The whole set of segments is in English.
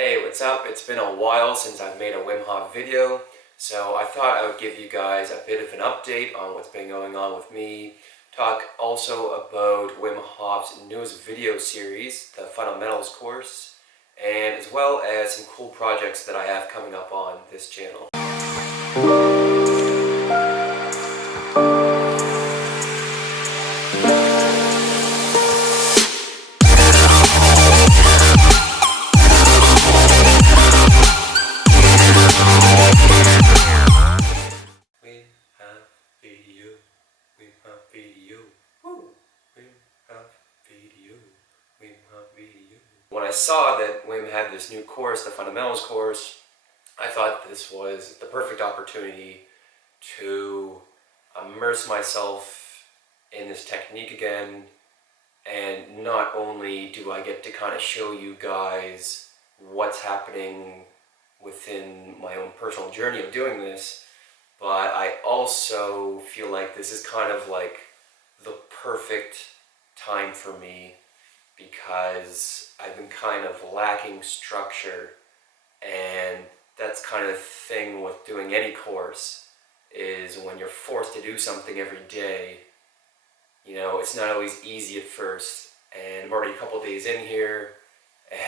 Hey, what's up? It's been a while since I've made a Wim Hof video, so I thought I would give you guys a bit of an update on what's been going on with me, talk also about Wim Hof's newest video series, the Fundamentals Course, and as well as some cool projects that I have coming up on this channel. When I saw that Wim had this new course, the Fundamentals Course, I thought this was the perfect opportunity to immerse myself in this technique again, and not only do I get to kind of show you guys what's happening within my own personal journey of doing this, but I also feel like this is kind of like the perfect time for me because I've been kind of lacking structure, and that's kind of the thing with doing any course is when you're forced to do something every day, you know, it's not always easy at first, and I'm already a couple days in here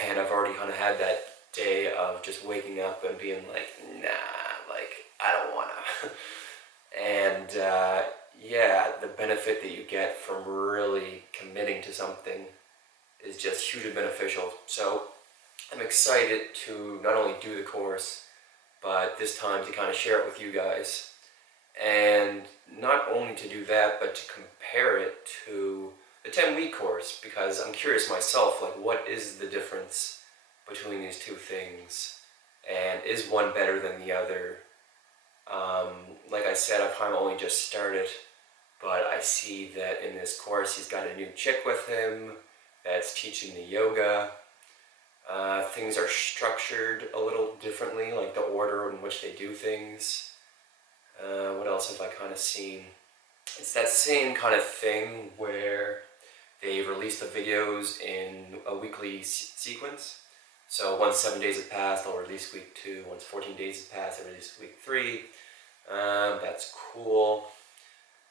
and I've already kind of had that day of just waking up and being like, nah, like, I don't wanna. And yeah, the benefit that you get from really committing to something is just hugely beneficial. So I'm excited to not only do the course, but this time to kind of share it with you guys. And not only to do that, but to compare it to the 10-week course, because I'm curious myself, like, what is the difference between these two things? And is one better than the other? Like I said, I've kind of only just started, but I see that in this course he's got a new chick with him that's teaching the yoga. Things are structured a little differently, like the order in which they do things. What else have I kind of seen? It's that same kind of thing where they release the videos in a weekly sequence. So once 7 days have passed, they'll release week 2. Once 14 days have passed, they'll release week 3. That's cool.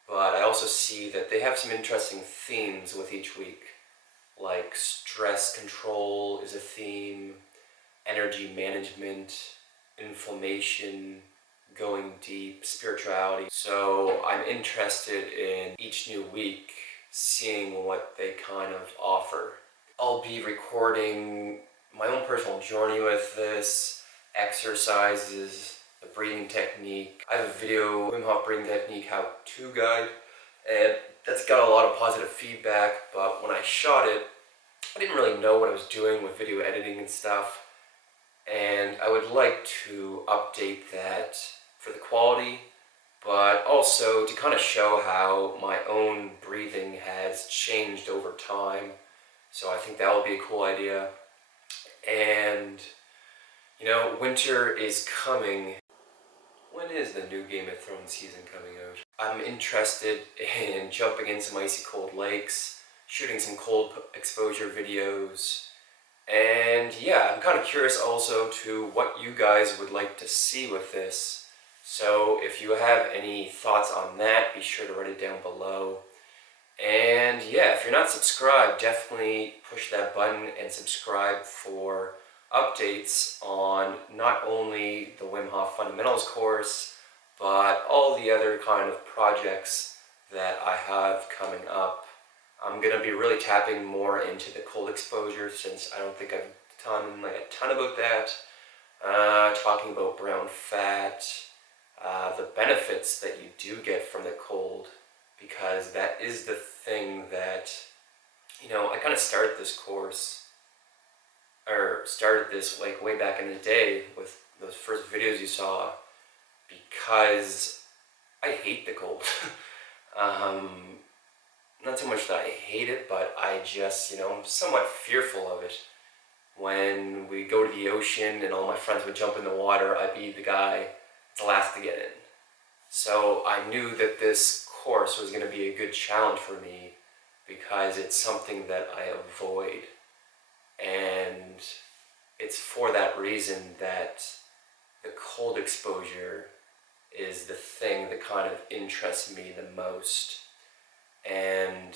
But I also see that they have some interesting themes with each week. Like stress control is a theme, energy management, inflammation, going deep, spirituality. So I'm interested in each new week seeing what they kind of offer. I'll be recording my own personal journey with this, exercises, the breathing technique. I have a video, Wim Hof breathing technique how-to guide, and that's got a lot of positive feedback, but when I shot it, I didn't really know what I was doing with video editing and stuff, and I would like to update that for the quality, but also to kind of show how my own breathing has changed over time. So I think that will be a cool idea. And, you know, winter is coming. When is the new Game of Thrones season coming out? I'm interested in jumping in some icy cold lakes, shooting some cold exposure videos, and yeah, I'm kind of curious also to what you guys would like to see with this. So if you have any thoughts on that, be sure to write it down below. And yeah, if you're not subscribed, definitely push that button and subscribe for updates on not only the Wim Hof Fundamentals course, but all the other kind of projects that I have coming up. I'm going to be really tapping more into the cold exposure, since I don't think I've done like a ton about that. Talking about brown fat, the benefits that you do get from the cold, because that is the thing that, you know, I kind of started this course, or started this like way back in the day with those first videos you saw, because I hate the cold. Not so much that I hate it, but I just, you know, I'm somewhat fearful of it. When we go to the ocean and all my friends would jump in the water, I'd be the guy that's the last to get in. So I knew that this course was going to be a good challenge for me, because it's something that I avoid. And it's for that reason that the cold exposure is the thing that kind of interests me the most. And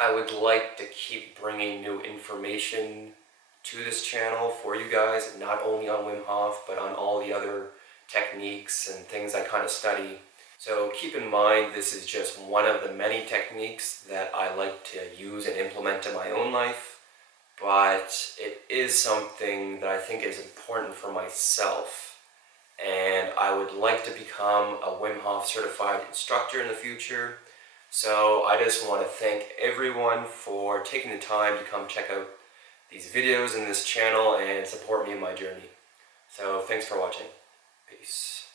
I would like to keep bringing new information to this channel for you guys, not only on Wim Hof, but on all the other techniques and things I kind of study. So keep in mind, this is just one of the many techniques that I like to use and implement in my own life, but it is something that I think is important for myself. And I would like to become a Wim Hof certified instructor in the future. So I just want to thank everyone for taking the time to come check out these videos in this channel and support me in my journey. So thanks for watching. Peace.